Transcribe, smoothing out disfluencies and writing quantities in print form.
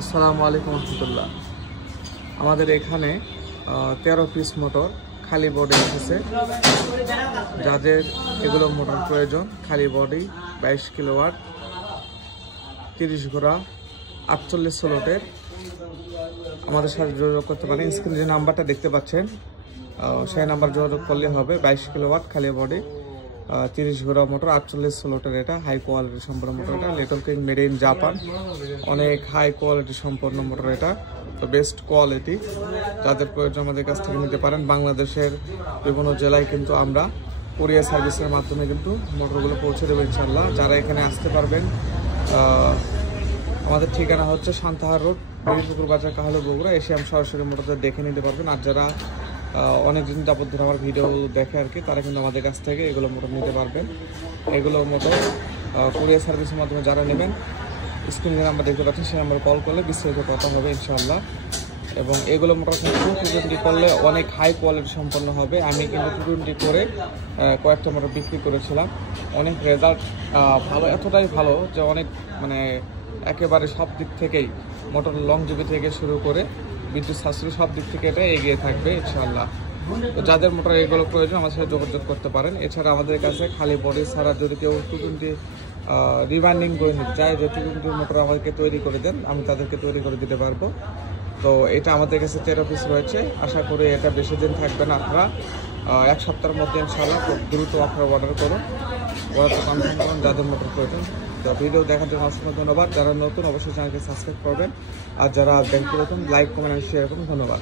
আসসালামু আলাইকুম রহমতুল্লাহ। আমাদের এখানে 13 পিস মোটর খালি বডি এসেছে। যাদের এগুলো মোটর প্রয়োজন, খালি বডি 22 কিলোওয়াট 30 ঘোড়া 48 স্লটের, আমাদের সাথে যোগাযোগ করতে পারেন। স্ক্রিনে যে নাম্বারটা দেখতে পাচ্ছেন সেই নাম্বার যোগাযোগ করলে হবে। 22 কিলোওয়াট খালি বডি 30 ঘোড়া মোটর 48 স্লটের, এটা হাই কোয়ালিটি সম্পন্ন মোটর। এটা little king made in Japan, অনেক হাই কোয়ালিটি সম্পন্ন মোটর। এটা তো বেস্ট কোয়ালিটি, যাদের প্রয়োজন আমাদের কাছ থেকে নিতে পারেন। বাংলাদেশের বিভিন্ন জেলায় কিন্তু আমরা কুরিয়ার সার্ভিসের মাধ্যমে কিন্তু মোটরগুলো পৌঁছে দেবো ইনশাল্লাহ। যারা এখানে আসতে পারবেন, আমাদের ঠিকানা হচ্ছে সান্তাহার রোড, পুকুর বাজার, কাহালু, বগুড়া। এসে আমি সরাসরি মোটরটা দেখে নিতে পারবেন। আর যারা অনেকদিন যাবত ধরে আমার ভিডিও দেখে আর কি, তারা কিন্তু আমাদের কাছ থেকে এগুলো মোটর নিতে পারবেন। এগুলো মোটর কুরিয়ার সার্ভিসের মাধ্যমে যারা নেবেন, স্ক্রিনে নাম্বার দেখতে পাচ্ছেন, সেই নাম্বারে কল করলে বিস্তারিত কথা হবে ইনশাআল্লাহ। এবং এগুলো মোটর কিন্তু 220 করলে অনেক হাই কোয়ালিটি সম্পন্ন হবে। আমি কিন্তু 220 করে কয়েকটা মোটর বিক্রি করেছিলাম, অনেক রেজাল্ট ভালো, এতটাই ভালো যে অনেক মানে একেবারে সব দিক থেকেই মোটর লংজিভি থেকে শুরু করে বিদ্যুৎ সাশ্রয় সব দিক থেকে এটা এগিয়ে থাকবে ইনশাআল্লাহ। তো যাদের মোটর এগুলো প্রয়োজন আমার সাথে যোগাযোগ করতে পারেন। এছাড়া আমাদের কাছে খালি বডি ছাড়া যদি কেউ 220 রিবাইন্ডিং করে নিতে চায়, যে 220 মোটর আমাদেরকে তৈরি করে দেন, আমি তাদেরকে তৈরি করে দিতে পারবো। তো এটা আমাদের কাছে 13 পিস রয়েছে। আশা করি এটা বেশি দিন থাকবে না, আপনারা 1 সপ্তাহের মধ্যে ইনশাআল্লাহ খুব দ্রুত আপনারা অর্ডার করুন, অর্ডার কনফার্ম করুন যাদের মোটর প্রয়োজন। তো ভিডিও দেখার জন্য অসংখ্য ধন্যবাদ। যারা নতুন অবশ্যই চ্যানেলকে সাবস্ক্রাইব করবেন, আর যারা দেখতে নতুন লাইক, কমেন্ট, শেয়ার করুন। ধন্যবাদ।